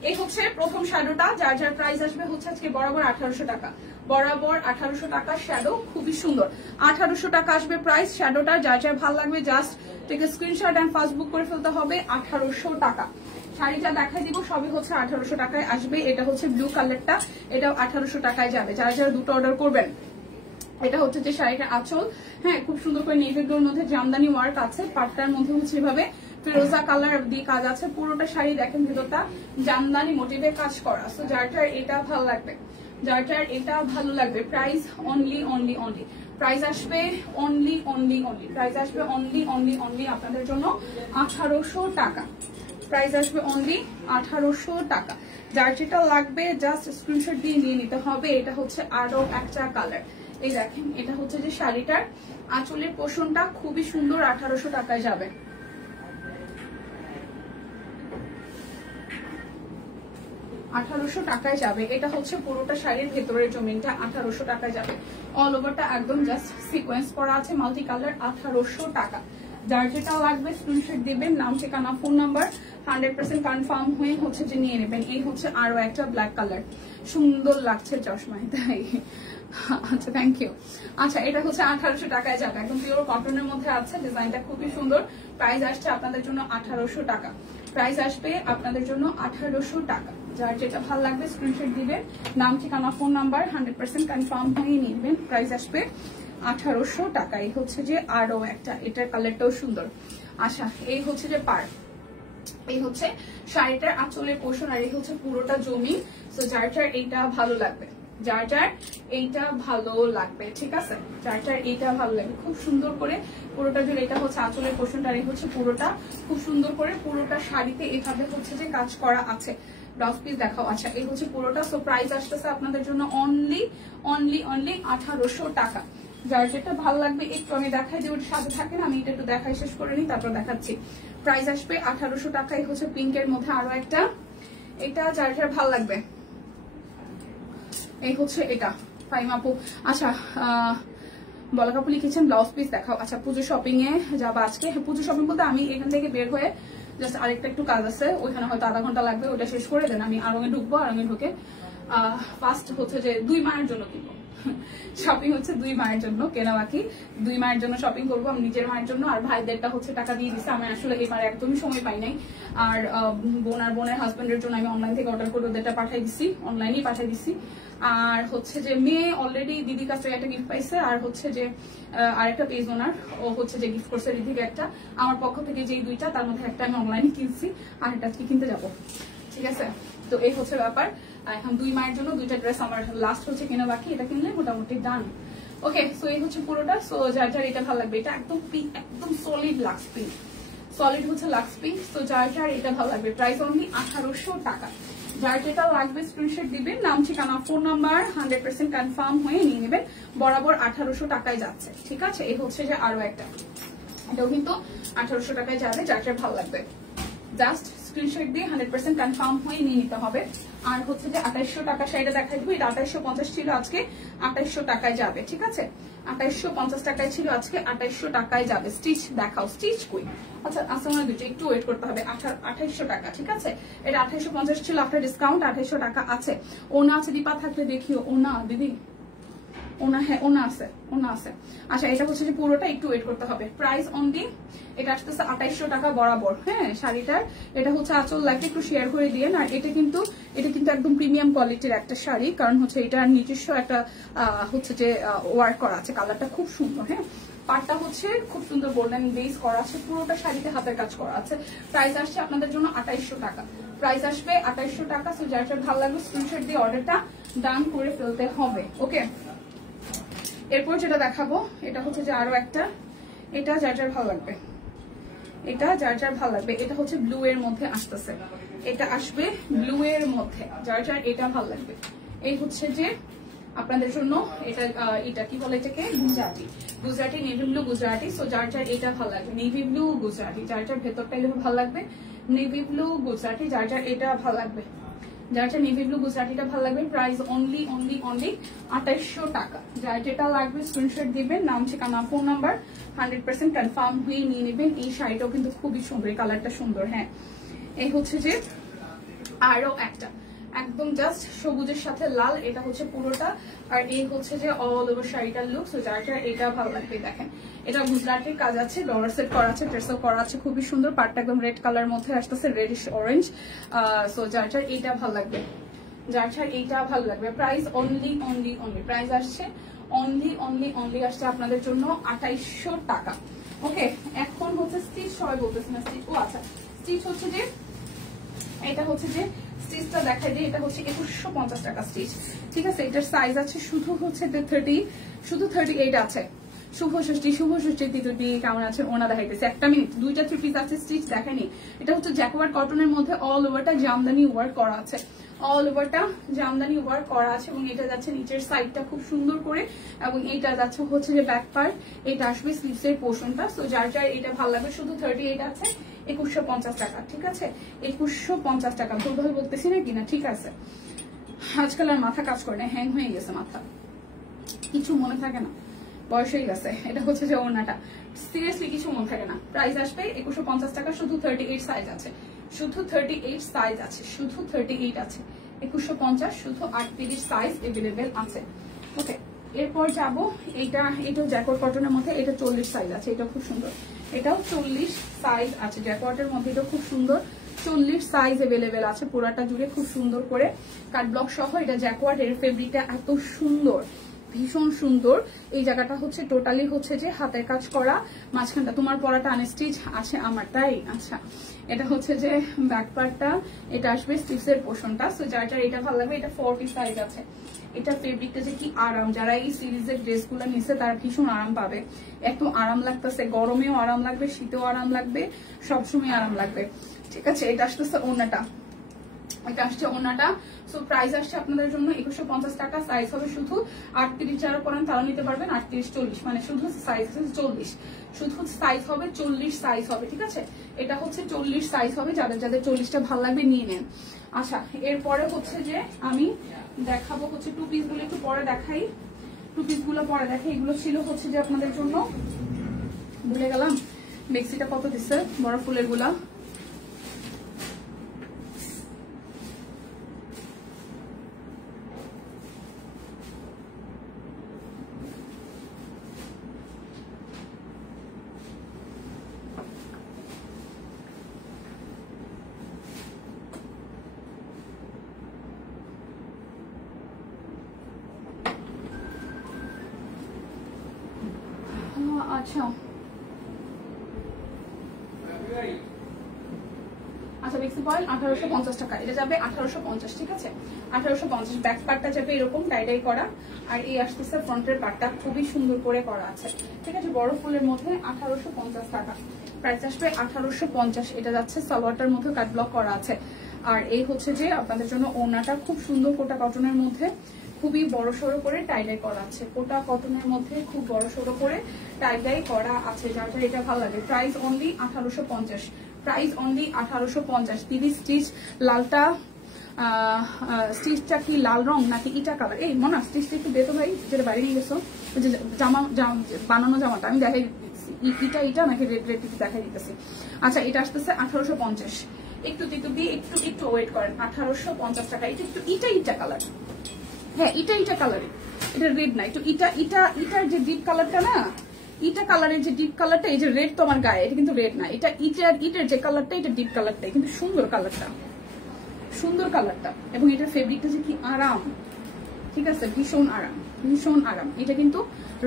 এই হচ্ছে প্রথম শ্যাডোটা, যার যার প্রাইস আসবে হচ্ছে আজকে বরাবর 1800 টাকা, বরাবর 1800 টাকা শ্যাডো, খুবই সুন্দর। 1800 টাকা আসবে প্রাইস শ্যাডোটা, যার যার ভালো লাগবে জাস্ট থেকে স্ক্রিনশট এন্ড ফাস্ট বুক করে ফেলতে হবে। 1800 টাকা শাড়িটা দেখাই দিব, সবই হচ্ছে 1800 টাকায় আসবে। এটা হচ্ছে ব্লু কালারটা, এটাও 1800 টাকায় যাবে। যারা যারা দুটো অর্ডার করবেন, এটা হচ্ছে যে শাড়িটার আঁচল, হ্যাঁ খুব সুন্দর করে নেভি ব্লুর মধ্যে জামদানি ওয়ার্ক আছে, পাটটার মধ্যে হচ্ছে এভাবে ফিরোজা কালার দিয়ে কাজ আছে। পুরোটা শাড়ি দেখেন ভেতরটা জামদানি মোটিভে কাজ করা। সো যার যার এটা ভালো লাগবে, যার যার এটা ভালো লাগবে, price only only only, price আসবে অনলি অনলি অনলি, প্রাইস আসবে অনলি অনলি অনলি আপনাদের জন্য 1800 টাকা, প্রাইস আসবে অনলি 1800 টাকা। যার যেটা লাগবে জাস্ট স্ক্রিনশট দিয়ে নিয়ে নিতে হবে। এটা হচ্ছে আরো একটা কালার, এই দেখেন এটা হচ্ছে যে শাড়িটার আঁচলের পোষণটা খুবই সুন্দর, 1800 টাকায় যাবে। 1800 টাকায় যাবে। এটা হচ্ছে পুরোটা শাড়ির ভেতরের জমিনটা 1800 টাকায় যাবে। অল ওভারটা একদম জাস্ট সিকোয়েন্স করা আছে, মাল্টি কালার, 1800 টাকা। যার যেটা লাগবে স্ক্রিনশট দিবেন, নাম ঠিকানা ফোন নাম্বার 100% কনফার্ম হয়ে হচ্ছে যে নিয়ে নেবেন। এই হচ্ছে আরো একটা ব্ল্যাক কালার, সুন্দর লাগছে চশমায়, তাই আচ্ছা থ্যাংক ইউ। আচ্ছা এটা হচ্ছে 1800 টাকায় যাবে, একদম পিওর কটনের মধ্যে আছে, ডিজাইনটা খুবই সুন্দর। প্রাইস আসছে আপনাদের জন্য 1800 টাকা, প্রাইস আসবে আপনাদের জন্য 1800 টাকা। যার যেটা ভালো লাগবে স্ক্রিনশট দিবেন, নাম ঠিকানা ফোন নাম্বার 100% কনফার্ম হয়ে নিবেন। প্রাইস আসবে 1800 টাকা। এই হচ্ছে যে আরো একটা, এটার কালারটাও সুন্দর। আচ্ছা এই হচ্ছে যে পার, এই হচ্ছে শাড়িটার আঁচলের পোষণ, আর এই হচ্ছে পুরোটা জমি। তো যার যার এইটা ভালো লাগবে, যার যার এইটা ভালো লাগবে, ঠিক আছে, যার যার এইটা ভালো লাগবে, খুব সুন্দর করে পুরোটা জুড়ে। এটা হচ্ছে আঁচলের পোষণটা, এই হচ্ছে পুরোটা, খুব সুন্দর করে পুরোটা শাড়িতে এভাবে হচ্ছে যে কাজ করা আছে। ব্লাউজ পিস দেখাও। আচ্ছা এই হচ্ছে পুরোটা। সো প্রাইস আসতেছে আপনাদের জন্য অনলি অনলি অনলি 1800 টাকা। যার যেটা ভালো লাগবে একটু আমি দেখাই যে ওটা সাথে থাকে না, আমি এটা একটু দেখাই শেষ করে নিই তারপর দেখাচ্ছি। প্রাইস আসবে 1800 টাকা। এই হচ্ছে পিঙ্কের মধ্যে আরো একটা, এটা যার যার ভালো লাগবে। এই হচ্ছে এটা ফাইম আপু। আচ্ছা বলা কাপু লিখেছেন ব্লাউজ পিস দেখাও। আচ্ছা পুজো শপিং এ যাবো আজকে। পুজো শপিং বলতে আমি এখান থেকে বের হয়ে জাস্ট আরেকটা একটু কাজ আছে, ওইখানে হয়তো আধা ঘন্টা লাগবে, ওটা শেষ করে দেন আমি আরঙে ঢুকবো। আরঙে ঢুকে ফার্স্ট হচ্ছে যে 2 মায়ের জন্য কিনবো, শপিং হচ্ছে 2 মায়ের জন্য কেনা, বাকি 2 মায়ের জন্য শপিং করবো, আমি নিজের মায়ের জন্য। আর ভাইদেরটা হচ্ছে টাকা দিয়ে দিচ্ছে, আমি আসলে এবারে একদমই সময় পাই নাই। আর বোন আর বোনের হাজবেন্ডের জন্য আমি অনলাইন থেকে অর্ডার করে ওদেরটা পাঠাই দিচ্ছি, অনলাইনেই পাঠাই দিচ্ছি। আর হচ্ছে যে মেয়ে অলরেডি দিদির কাছ থেকে একটা গিফট পাইছে, আর হচ্ছে যে আরেকটা পেজ ওনার, ও হচ্ছে যে গিফট করছে রিধিকে একটা। আমার পক্ষ থেকে যেই 2টা, তার মধ্যে একটা আমি অনলাইনে কিনছি, আর এটা আজকে কিনতে যাবো, ঠিক আছে। তো এই হচ্ছে ব্যাপার। এখন 2 মায়ের জন্য 2টা ড্রেস আমার লাস্ট হচ্ছে কেনা বাকি, এটা কিনলে মোটামুটি ডান। ওকে সো এই হচ্ছে পুরোটা। সো যার যার এটা ভালো লাগবে, এটা একদম একদম সলিড লাক্স পিঙ্ক, সলিড হচ্ছে লাক্স পিঙ্ক। তো যার যার এটা ভালো লাগবে, প্রাইস অনলি 1800 টাকা। যার যেটা লাগবে স্ক্রিনশট দিবেন, নাম ঠিকানা ফোন নাম্বার 100% কনফার্ম হয়ে নিয়ে নেবেন। বরাবর 1800 টাকায় যাচ্ছে, ঠিক আছে। এই হচ্ছে যে আরো একটা, এটাও কিন্তু 1800 টাকায় যাবে। যার যার ভালো লাগবে জাস্ট স্ক্রিনশট দিয়ে 100% কনফার্ম হয়ে নিয়ে নিতে হবে। আর হচ্ছে যে 2800 টাকা শাড়িটা দেখাই দিব, এটা 2850 ছিল, আজকে 2800 টাকায় যাবে, ঠিক আছে। 2850 টাকায় ছিল, আজকে 2800 টাকায় যাবে। স্টিচ দেখাও, স্টিচ কই? আচ্ছা আসলে দুটো একটু ওয়েট করতে হবে। 2800 টাকা, ঠিক আছে। এটা 2850 ছিল, আফটার ডিসকাউন্ট 2800 টাকা আছে। ওনা আছে দীপা, থাকলে দেখিও। ওনা দিদি, ওনা, হ্যাঁ ওনা আছে, ওনা আছে। আচ্ছা এটা হচ্ছে যে পুরোটা একটু ওয়েট করতে হবে। প্রাইস অনলি এটা আসতেছে 2800 টাকা বরাবর, হ্যাঁ শাড়িটার। এটা হচ্ছে আঁচল লাগে, একটু শেয়ার করে দিয়ে। আর এটা কিন্তু একদম প্রিমিয়াম কোয়ালিটির একটা শাড়ি, কারণ হচ্ছে এটার নিজস্ব একটা হচ্ছে যে ওয়ার্ক করা আছে, কালারটা খুব সুন্দর। হ্যাঁ পাটটা হচ্ছে খুব সুন্দর গোল্ডেন বেস করা আছে, পুরোটা শাড়িতে হাতের কাজ করা আছে। প্রাইস আসছে আপনাদের জন্য 2800 টাকা, প্রাইস আসবে 2800 টাকা। সো যার যার ভালো লাগবে স্ক্রিনশট দিয়ে অর্ডারটা ডান করে ফেলতে হবে, ওকে। এরপর যেটা দেখাবো এটা হচ্ছে যে আরো একটা, এটা যার যার ভালো লাগবে, এটা যার যার ভালো লাগবে। এটা হচ্ছে ব্লু এর মধ্যে আসতেছে, এটা আসবে ব্লু এর মধ্যে, যার যার এটা ভালো লাগবে। এই হচ্ছে যে আপনাদের জন্য এটা কি বলে এটাকে, Gujarati, Gujarati navy blue Gujarati. So যার যার এটা ভালো লাগবে, নেভি ব্লু গুজরাটি, যার যার ভেতরটা এগুলো ভালো লাগবে, নেভি ব্লু গুজরাটি, যার যার এটা ভালো লাগবে। যার নেভি ব্লু গুজরাটিটা ভালো লাগবে প্রাইস অনলি 2800 টাকা। যার যেটা লাগবে স্ক্রিনশট দিবেন, নাম ঠিকানা ফোন নাম্বার 100% কনফার্ম হয়ে নিয়ে নেবেন। এই শাড়িটাও কিন্তু খুবই সুন্দর, এই কালারটা সুন্দর। হ্যাঁ, এই হচ্ছে যে আরো একটা একদম জাস্ট সবুজের সাথে লাল, এটা হচ্ছে পুরোটা। আর এই হচ্ছে যে অল ওভার শাড়িটার লুক। সো যারটা এটা ভালো লাগবে দেখেন, এটা গুজরাটের কাজ আছে, ডলার সেট করা আছে, ট্রেসও করা আছে, খুবই সুন্দর। পাটটা একদম রেড কালার মধ্যে আসতেছে, রেডিশ অরেঞ্জ। সো যারটা এইটা ভালো লাগবে, যারটা এইটা ভালো লাগবে। প্রাইস অনলি প্রাইস আসছে অনলি আসছে আপনাদের জন্য 2800 টাকা। ওকে, এখন হচ্ছে স্টিচ, সবাই বলতেছে না স্টিচ। ও আচ্ছা, স্টিচ হচ্ছে যে এটা হচ্ছে যে স্টিচটা দেখাই দিই, এটা হচ্ছে 2150 টাকা স্টিচ। ঠিক আছে, এটার সাইজ আছে শুধু হচ্ছে 38 আছে। শুভ ষষ্ঠী তিথি কেমন আছে ওনা দেখাইতেছে। একটা মিনিট, দুইটা 3 পিস আছে, স্টিচ দেখাইনি। এটা হচ্ছে জ্যাকোয়ার্ড কটনের মধ্যে অল ওভারটা জামদানি ওয়ার্ক করা আছে, অল ওভারটা জামদানি ওয়ার্ক করা আছে। এবং এটা যাচ্ছে নিচের সাইডটা খুব সুন্দর করে, এবং এটা যাচ্ছে হচ্ছে যে ব্যাক পার্ট, এটা আসবে স্লিভস এর পোর্শনটা। সো যার এটা ভালো লাগবে, শুধু 38 আছে, 2150 টাকা। ঠিক আছে, 2150 টাকা। ভুলভাবে বলতেছি না কিনা? ঠিক আছে, আজকাল আর মাথা কাজ করে না, হ্যাং হয়ে গেছে মাথা, কিছু মনে থাকে না, বয়স হয়ে গেছে। এটা হচ্ছে যে ওড়নাটা, সিরিয়াসলি কিছু মনে থাকে না। প্রাইস আসবে 2150 টাকা, শুধু 38 সাইজ আছে, শুধু 38 সাইজ আছে, শুধু 38 আছে, 2150, শুধু 38 সাইজ এভেলেবেল আছে। ওকে, এরপর যাব এটাও জ্যাকোয়ার্ড কটনের মধ্যে, এটা 40 সাইজ আছে, এটা খুব সুন্দর, এটাও 40 সাইজ আছে জ্যাকোয়ার্ডের মধ্যে, এটা খুব সুন্দর, 40 সাইজ এভেলেবেল আছে পুরাটা জুড়ে, খুব সুন্দর করে কাট ব্লক সহ। এটা জ্যাকোয়ার্ড, এর ফেব্রিকটা এত সুন্দর, ভীষণ সুন্দর। এই জায়গাটা হচ্ছে টোটালি হচ্ছে যে হাতের কাজ করা, মাঝখানটা তোমার পরাটা আনস্টিচ আছে, আমারটাই। আচ্ছা, এটা হচ্ছে যে ব্যাক পার্টটা, এটা আসবে স্টিচের পোর্শনটা। সো যার এটা ভালো লাগবে, এটা 40 সাইজ আছে। এটা ফেব্রিকটা যে কি আরাম, যারা এই সিরিজের ড্রেসগুলো নিচ্ছে তারা ভীষণ আরাম পাবে, একদম আরাম লাগতেছে, গরমেও আরাম লাগবে, শীতেও আরাম লাগবে, সবসময় আরাম লাগবে। ঠিক আছে, এটা আসতেছে ওড়নাটা, এটা আসছে ওড়নাটা। সো প্রাইস আসছে আপনাদের জন্য 2150 টাকা। সাইজ হবে শুধু 38, যারা পরেন তারা নিতে পারবেন, 38-40, মানে শুধু সাইজ আছে 40, শুধু সাইজ হবে 40 সাইজ হবে। ঠিক আছে, এটা হচ্ছে 40 সাইজ হবে, যাদের 40টা ভালো লাগবে নিয়ে নেন। আচ্ছা, এরপরে হচ্ছে যে আমি দেখাবো হচ্ছে 2 পিস গুলো, একটু পরে দেখাই, 2 পিস গুলো পরে দেখাই। এগুলো ছিল হচ্ছে যে আপনাদের জন্য, ভুলে গেলাম বেক্সিটা কত দিচ্ছে, বড় ফুলের গুলা। আচ্ছা আচ্ছা, বেক্সি পয়েল 1850 টাকা, এটা যাবে 1850। ঠিক আছে, 1850। ব্যাক পার্টটা যাবে এরকম টাইডাই করা, আর এই আসতেছে ফ্রন্টের পার্টটা খুবই সুন্দর করে করা আছে। ঠিক আছে, বড় ফুলের মধ্যে 1850 টাকা, প্রাইস আসবে 1850। এটা যাচ্ছে সালোয়ারটার মধ্যে কাট ব্লক করা আছে। আর এই হচ্ছে যে আপনাদের জন্য ওড়নাটা খুব সুন্দর কোটা কটনের মধ্যে, খুবই বড় সড়ো করে টাইডাই করা আছে, কোটা কটনের মধ্যে খুব বড় সড়ো করে টাইডাই করা আছে। যার এটা ভালো লাগে, প্রাইস অনলি 1850, প্রাইস অনলি 1850। দিদি স্টিচ লালটা, স্টিচটা কি লাল রং নাকি ইটা কালার? এই মনে স্টিচটা একটু বেতো ভাই, যেটা বাইরে নিয়ে গেছো, জামা বানানো জামাটা আমি দেখাই দিচ্ছি, ইটা নাকি রেড রেড দেখাই দিতেছি। আচ্ছা, এটা আসতেছে 1850, একটু দিয়ে একটু ওয়েট করেন, 1850 টাকা। এটা একটু ইটা কালার, হ্যাঁ ইটা কালারে, এটা রেড না, একটু ইটার যে ডিপ কালারটা না, ইটা কালারের যে ডিপ কালারটা, এই যে রেড তোমার গায়ে, এটা কিন্তু রেড না, এটা ইটার যে কালারটা, এটা ডিপ কালারটা, কিন্তু সুন্দর কালারটা, সুন্দর কালারটা। এবং এটার ফেব্রিকটা যে কি আরাম, ঠিক আছে, ভীষণ আরাম, ভীষণ আরাম। এটা কিন্তু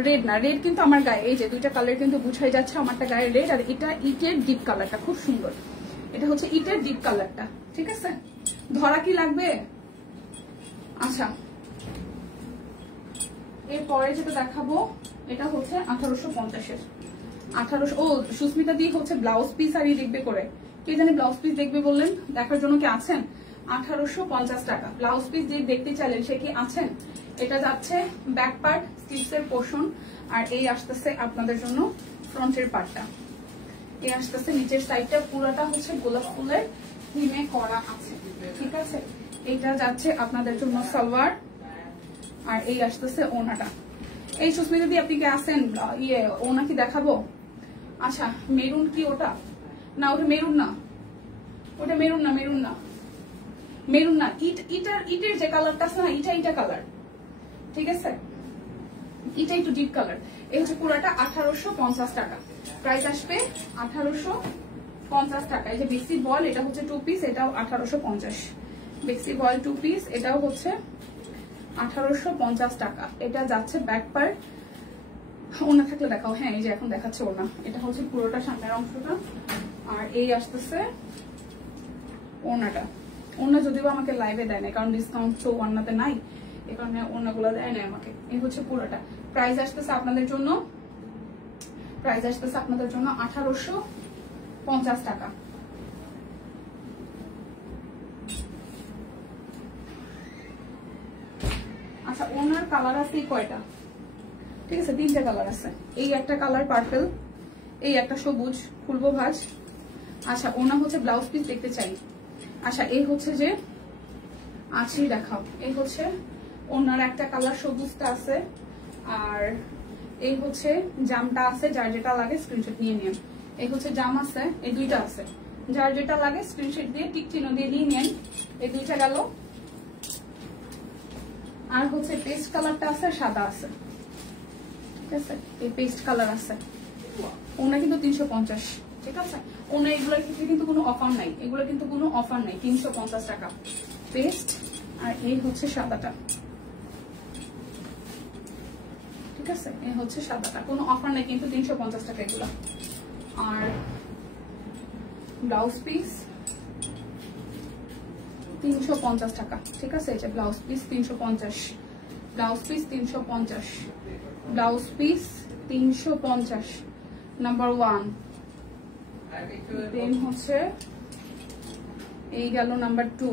রেড না, রেড কিন্তু আমার গায়ে, এই যে দুইটা কালার কিন্তু বুঝাই যাচ্ছে আমারটা গায়ে রেড, আর এটা ইটের ডিপ কালারটা খুব সুন্দর, এটা হচ্ছে ইটের ডিপ কালারটা। ঠিক আছে, ধরা কি লাগবে? আচ্ছা, এরপরে যেটা দেখাবো এটা হচ্ছে 1850-এর, 1800। ও সুস্মিতা দি হচ্ছে ব্লাউজ পিস আর দেখবে করে, কে জানে ব্লাউজ পিস দেখবে বললেন, দেখার জন্য কি আছেন? 1850 টাকা ব্লাউজ পিস যে দেখতে চাইলেন সে কি আছেন? এটা যাচ্ছে ব্যাক পার্ট, স্লিভসের পোর্শন, আর এই আসতেছে আপনাদের জন্য ফ্রন্টের পার্টটা, এই আসতেছে নিচের সাইডটা, পুরোটা হচ্ছে গোলাপ ফুলের থিমে করা আছে। ঠিক আছে, এইটা যাচ্ছে আপনাদের জন্য সালোয়ার, আর এই আসতেছে ওনাটা। এই সুস্মিতা দি আপনি কি আসেন? ওনা কি দেখাবো? আচ্ছা, মেরুন কি ওটা? না ওটা মেরুন না, ওটা মেরুন না, মেরুন না, মেরুন না। ইটের যে কালারটা আছে না, এটা কালার, ঠিক আছে? এটা একটু ডিপ কালার। এই হচ্ছে পুরাটা 1850 টাকা। প্রাইস আসবে 1850 টাকা। এই যে বেক্সি বল, এটা হচ্ছে 2 পিস, এটাও 1850। বেক্সি বল 2 পিস, এটাও হচ্ছে 1850 টাকা। এটা যাচ্ছে ব্যাক পার্ট। ওনা থাকলে দেখাও। হ্যাঁ, এই যে এখন দেখাচ্ছে ওনা। এটা হচ্ছে পুরোটা সামনের অংশটা, আর এই আসতেছে ওনাটা। ওনা যদিও আমাকে লাইভে দেয় না, কারণ ডিসকাউন্ট তো ওনাতে নাই, এই কারণে ওনাগুলো দেয় না আমাকে। এই হচ্ছে পুরোটা। প্রাইস আসতেছে আপনাদের জন্য 1850 টাকা। আচ্ছা, ওনার কালার আছে কয়টা? ঠিক আছে, 3টে কালার আছে। এই একটা কালার পার্পল, এই একটা সবুজ খুলবো ভাজ। আচ্ছা, ওনা হচ্ছে ব্লাউজ পিস দেখতে চাই। আচ্ছা, এই হচ্ছে যে আছি দেখাও। এই হচ্ছে ওনার একটা কালার সবুজটা আছে, আর এই হচ্ছে জামটা আছে। যার যেটা লাগে স্ক্রিনশট নিয়ে নিন। এই হচ্ছে জাম আছে, এই দুইটা আছে। যার যেটা লাগে স্ক্রিনশট দিয়ে টিক চিহ্ন দিয়ে নিয়ে নেন। এই দুইটা গেল। আর হচ্ছে পেস্ট কালারটা আছে, সাদা আছে, ঠিক আছে? এই পেস্ট কালার আছে। ওনা কিন্তু 350, ঠিক আছে? ওনা এগুলোর ক্ষেত্রে কিন্তু কোনো অফার নাই, এগুলো কিন্তু কোনো অফার নাই। 350 টাকা পেস্ট। আর এই হচ্ছে সাদাটা, ঠিক আছে? এই হচ্ছে সাদাটা, কোনো অফার নাই কিন্তু 350 টাকা এগুলো। আর ব্লাউজ পিস 350 টাকা, ঠিক আছে? এই যে blouse piece 350, blouse piece 350, blouse piece 350 number 1। দেন হচ্ছে এই গেল নাম্বার 2।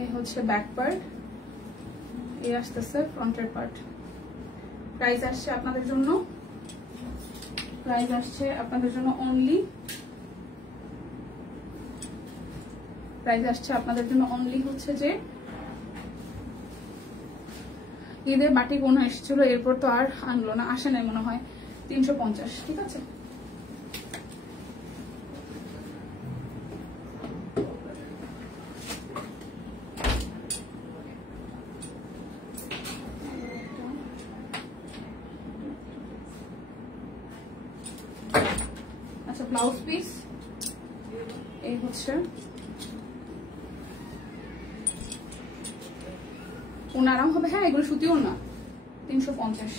এই হচ্ছে ব্যাক পার্ট, এই আসতেছে ফ্রন্টের পার্ট। প্রাইস আসছে আপনাদের জন্য, প্রাইস আসছে আপনাদের জন্য অনলি, প্রাইস আসছে আপনাদের জন্য অনলি হচ্ছে যে ঈদের বাটি বোনা এসেছিল, এরপর তো আর আনলো না, আসে নাই মনে হয়। 350, ঠিক আছে? আচ্ছা, ব্লাউজ পিস এই হচ্ছে আরাম হবে। হ্যাঁ, এগুলো সুতিও না। 350।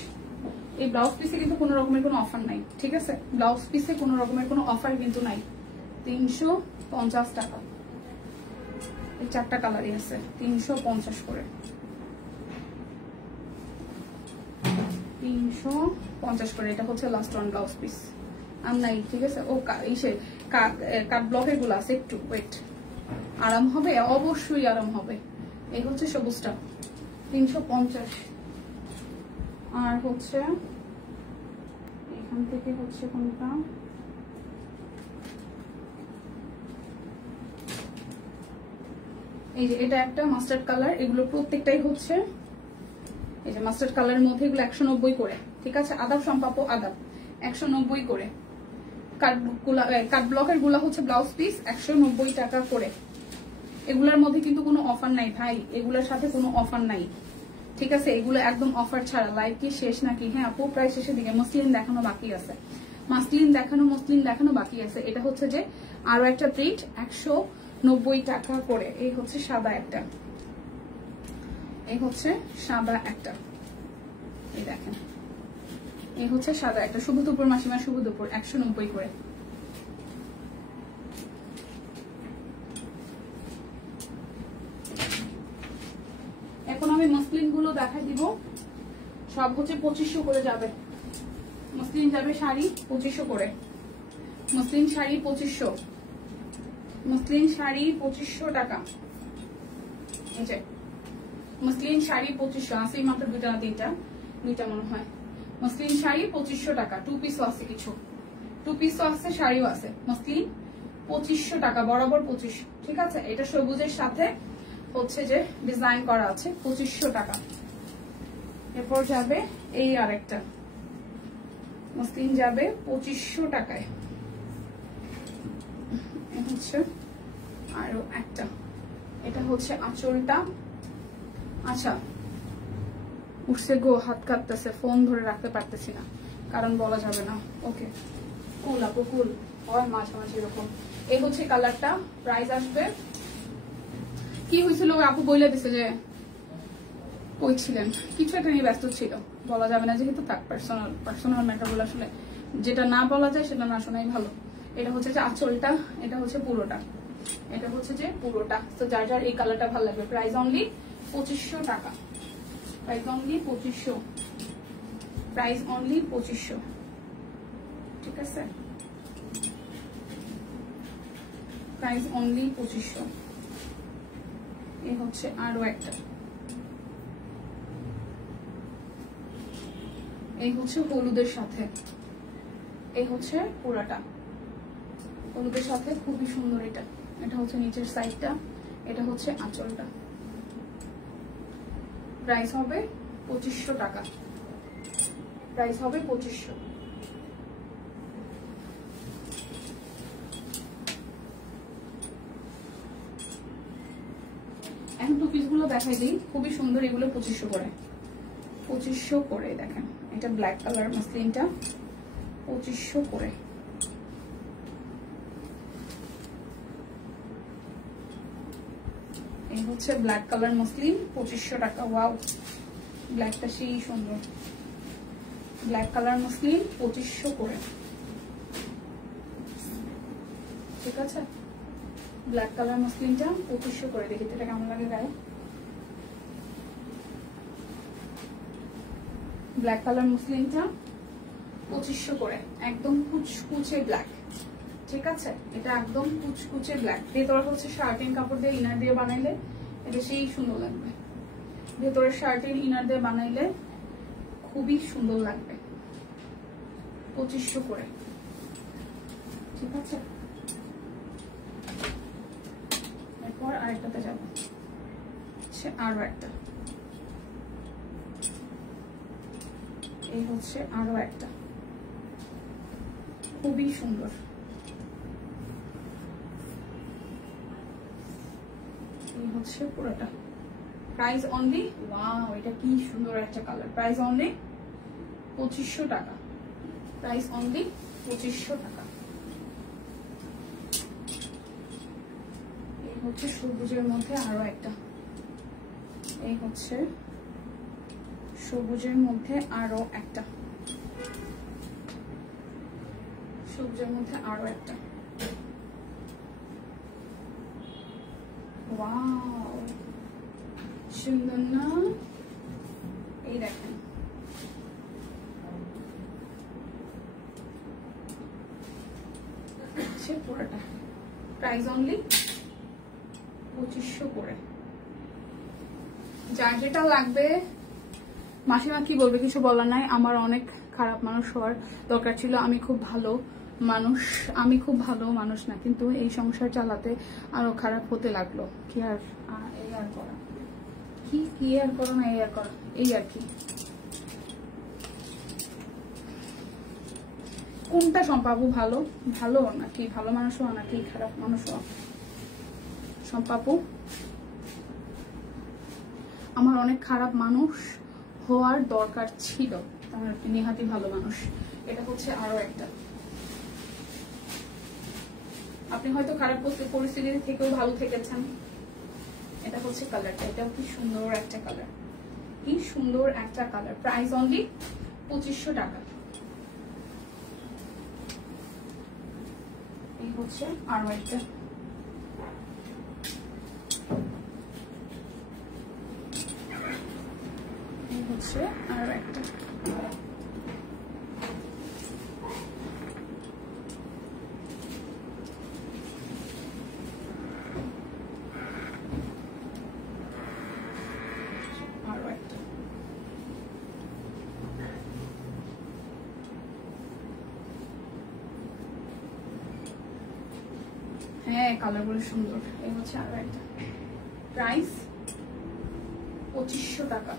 এই ব্লাউজ পিসে কিন্তু কোনো রকমের কোনো অফার নাই, ঠিক আছে? ব্লাউজ পিসে কোনো রকমের কোনো অফার কিন্তু নাই। 350 টাকা। এই 4টা কালারই আছে, 350 করে। 350 করে। এটা হচ্ছে লাস্ট ওয়ান ব্লাউজ পিস। আর নাই, ঠিক আছে? ও ইসে কাট ব্লকের গুলো আছে, একটু ওয়েট। আরাম হবে, অবশ্যই আরাম হবে। এই হচ্ছে সবুজটা 350। আর হচ্ছে এখান থেকে হচ্ছে কোনটা, এই যে এটা একটা মাস্টার্ড কালার। এগুলো প্রত্যেকটাই হচ্ছে এই যে মাস্টার্ড কালারের মধ্যে, এগুলো 190 করে, ঠিক আছে? আদাব সম্পাপো আদাব 190 করে। কাট ব্লকের গুলা হচ্ছে ব্লাউজ পিস 190 টাকা করে। এগুলোর মধ্যে কিন্তু কোনো অফার নাই ভাই, এগুলোর সাথে কোনো অফার নাই, ঠিক আছে? এগুলো একদম অফার ছাড়া। লাইভ কি শেষ নাকি? হ্যাঁ আপু, প্রায় শেষের দিকে। মসলিন দেখানো বাকি আছে, মসলিন দেখানো বাকি আছে। এটা হচ্ছে যে আরো একটা প্রিন্ট 190 টাকা করে। এই হচ্ছে সাদা একটা, এই হচ্ছে সাদা একটা, এই দেখেন, এই হচ্ছে সাদা একটা। শুভ দুপুর মাসিমা, শুভ দুপুর। 190 করে। এখন আমি মসলিন গুলো দেখাই দিব। সব হচ্ছে 2500 করে যাবে। মসলিন যাবে শাড়ি 2500 করে। মসলিন শাড়ি 2500, মসলিন শাড়ি 2500 টাকা। এই যে মসলিন শাড়ি 2500 আছে, মাত্র দুইটা না দুইটা মনে হয়। মসলিন শাড়ি 2500 টাকা। 2 পিসও আছে, কিছু 2 পিসও আছে, শাড়িও আছে। মসলিন 2500 টাকা, বরাবর 2500। ঠিক আছে, এটা সবুজের সাথে হচ্ছে যে ডিজাইন করা আছে, 2500 টাকা। এরপর যাবে এই আরেকটা মসলিন, যাবে 2500 টাকায়। হচ্ছে আরো একটা, এটা হচ্ছে আঁচলটা। আচ্ছা উঠছে গো, হাত কাটতেছে, ফোন ধরে রাখতে পারতেছি না কারণ বলা যাবে না। ওকে কুল আপু কুল, হয় মাঝে মাঝে এরকম। এই হচ্ছে কালারটা, প্রাইস আসবে। কি হয়েছিল আপু বইলে দিছে যে কই ছিলেন, কিছু একটা নিয়ে ব্যস্ত ছিল, বলা যাবে না যেহেতু। থাক, পার্সোনাল ম্যাটার গুলো আসলে যেটা না বলা যায় সেটা না শোনাই ভালো। এটা হচ্ছে যে আঁচলটা, এটা হচ্ছে পুরোটা, এটা হচ্ছে যে পুরোটা। তো যার যার এই কালারটা ভালো লাগবে, প্রাইস অনলি 2500 টাকা, প্রাইস অনলি 2500, প্রাইস অনলি 2500। ঠিক আছে, প্রাইস অনলি 2500। এই হচ্ছে আরো একটা, এই হচ্ছে হলুদের সাথে, এই হচ্ছে পুরাটা হলুদের সাথে, খুবই সুন্দর। এটা এটা হচ্ছে নিচের সাইডটা, এটা হচ্ছে আঁচলটা। প্রাইস হবে 2500 টাকা, প্রাইস হবে 2500। এখন টু পিস গুলো দেখাই দিই, খুবই সুন্দর। এগুলো 2500 করে, 2500 করে। দেখেন এটা ব্ল্যাক কালার মাসলিনটা, 2500 করে। এই হচ্ছে ব্ল্যাক কালার মসলিন, 2500 টাকা। ওয়াও, ব্ল্যাকটা সেই সুন্দর। ব্ল্যাক কালার মসলিন 2500 করে। ঠিক আছে, ব্ল্যাক কালার মসলিনটা 2500 করে। দেখি এটা কেমন লাগে গায়ে। ব্ল্যাক কালার মসলিনটা 2500 করে, একদম কুচকুচে ব্ল্যাক। ঠিক আছে, এটা একদম কুচকুচে ব্ল্যাক। ভেতরে হচ্ছে শার্টিন কাপড় দিয়ে ইনার দিয়ে বানাইলে এটা সেই সুন্দর লাগবে। ভেতরে শার্টিন ইনার দিয়ে বানাইলে খুবই সুন্দর লাগবে, 2500 করে। ঠিক আছে, এরপর আরেকটাতে যাবো, আরো একটা। এই হচ্ছে আরো একটা, খুবই সুন্দর। এই হচ্ছে পুরোটা, প্রাইস অনলি, ওয়াও এটা কি সুন্দর একটা কালার, প্রাইস অনলি 2500 টাকা, প্রাইস অনলি 2500 টাকা। এই হচ্ছে সবুজের মধ্যে আরো একটা, এই হচ্ছে সবুজের মধ্যে আরো একটা, সবুজের মধ্যে আরো একটা। ওয়াও সুন্দর না? এই দেখেন পুরোটা, প্রাইস অনলি 2500 করে। যার যেটা লাগবে, মাসিমা কি বলবে, কিছু বলার নাই। আমার অনেক খারাপ মানুষ হওয়ার দরকার ছিল, আমি খুব ভালো মানুষ, আমি খুব ভালো মানুষ না, কিন্তু এই সংসার চালাতে আরো খারাপ হতে লাগলো। কি আর এই আর করা, কি আর করো না, এই আর করা, এই আর কি। কোনটা সম্পাবু ভালো, ভালো নাকি ভালো মানুষ হওয়া নাকি খারাপ মানুষ হওয়া? সম্পাবু আমার অনেক খারাপ মানুষ হওয়ার দরকার ছিল, আমার নেহাতি ভালো মানুষ। এটা হচ্ছে আরো একটা, আপনি হয়তো খারাপ পরিস্থিতি থেকেও ভালো থেকেছেন। এটা হচ্ছে কালারটা, এটাও কি সুন্দর একটা কালার, কি সুন্দর একটা কালার। প্রাইস অনলি 2500 টাকা। এই হচ্ছে আরো একটা, এই হচ্ছে আরো একটা। কালারগুলো সুন্দর। এই হচ্ছে আরো একটা, প্রাইস 2500 টাকা।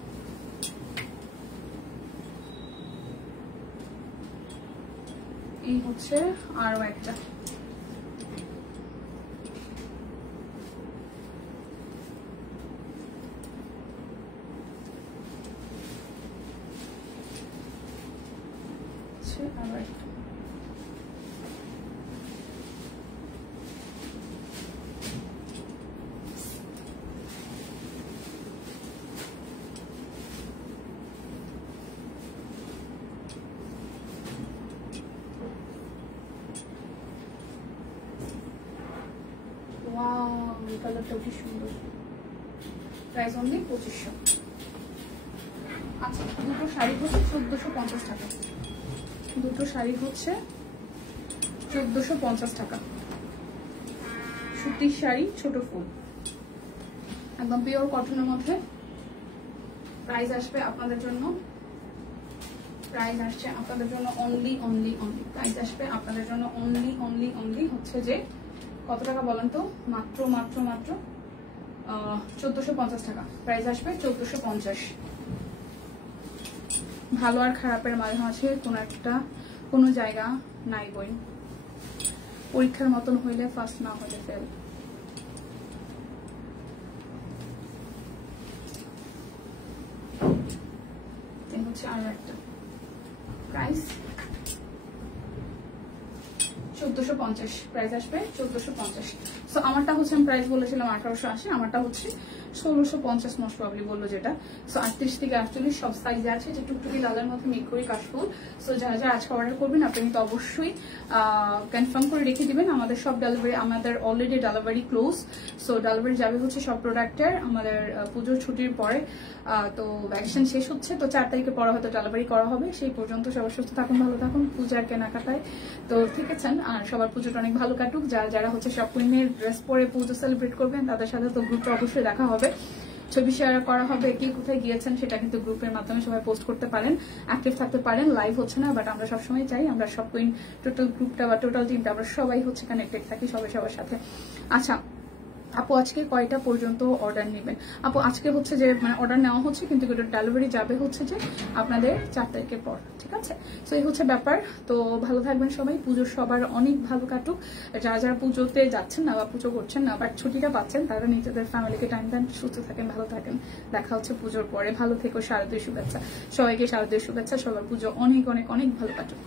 এই হচ্ছে আরো একটা, আরো একটা, কালারটা কি সুন্দর, প্রাইস অনলি 2500। আচ্ছা, দুটো শাড়ি হচ্ছে 1450 টাকা, দুটো শাড়ি হচ্ছে 1450 টাকা। সুতির শাড়ি, ছোট ফুল, একদম পিওর কটনের মধ্যে। প্রাইস আসবে আপনাদের জন্য, প্রাইস আসছে আপনাদের জন্য অনলি অনলি অনলি, প্রাইস আসবে আপনাদের জন্য অনলি অনলি অনলি হচ্ছে যে কত টাকা বলেন তো? মাত্র মাত্র মাত্র 1450 টাকা। প্রাইস আসবে 1450। ভালো আর খারাপের মাঝে কোনো জায়গা নাই বই, পরীক্ষার মতন হইলে ফার্স্ট, না হইলে ফেল। হচ্ছে আরো একটা, প্রাইস 1450, প্রাইস আসবে 1450। সো আমারটা হচ্ছে, আমি প্রাইস বলেছিলাম 1880, আমারটা হচ্ছে 1650 মোস্ট প্রবলি বললো যেটা। সো 38 থেকে 48 সব সাইজ আছে, যে টুকটুকি লালের মধ্যে মেঘকরি কাশফুল। সো যারা যারা আজকে অর্ডার করবেন আপনি কিন্তু অবশ্যই কনফার্ম করে রেখে দিবেন। আমাদের সব ডেলিভারি, আমাদের already delivery close. So delivery যাবে হচ্ছে সব প্রোডাক্টের আমাদের পুজোর ছুটির পরে। তো ভ্যাকসিন শেষ হচ্ছে, তো 4 তারিখের পরে হয়তো ডেলিভারি করা হবে। সেই পর্যন্ত সবাই সুস্থ থাকুন, ভালো থাকুন, পূজার কেনাকাটায় তো ঠিক আছেন। আর সবার পুজোটা অনেক ভালো কাটুক। যারা যারা হচ্ছে সব কুইনের ড্রেস পরে পুজো সেলিব্রেট করবেন তাদের সাথে তো গ্রুপে অবশ্যই দেখা হবে, ছবি শেয়ার করা হবে, কে কোথায় গিয়েছেন সেটা কিন্তু গ্রুপের মাধ্যমে সবাই পোস্ট করতে পারেন, অ্যাক্টিভ থাকতে পারেন। লাইভ হচ্ছে না, বাট আমরা সবসময় চাই আমরা সব কুইন টোটাল গ্রুপটা বা টোটাল টিমটা আমরা সবাই হচ্ছে কানেক্টেড থাকি সবাই সবার সাথে। আচ্ছা আপু, আজকে কয়টা পর্যন্ত অর্ডার নেবেন? আপু আজকে হচ্ছে যে মানে অর্ডার নেওয়া হচ্ছে, কিন্তু ডেলিভারি যাবে হচ্ছে যে আপনাদের 4 তারিখের পর, ঠিক আছে? সো এই হচ্ছে ব্যাপার। তো ভালো থাকবেন সবাই, পুজোর সবার অনেক ভালো কাটুক। যারা যারা পুজোতে যাচ্ছেন না বা পুজো করছেন না বাট ছুটিটা পাচ্ছেন, তারা নিজেদের ফ্যামিলিকে টাইম দেন, সুস্থ থাকেন, ভালো থাকেন। দেখা হচ্ছে পুজোর পরে, ভালো থেকো। শারদীয় শুভেচ্ছা সবাইকে, শারদীয় শুভেচ্ছা। সবার পুজো অনেক অনেক অনেক ভালো কাটুক।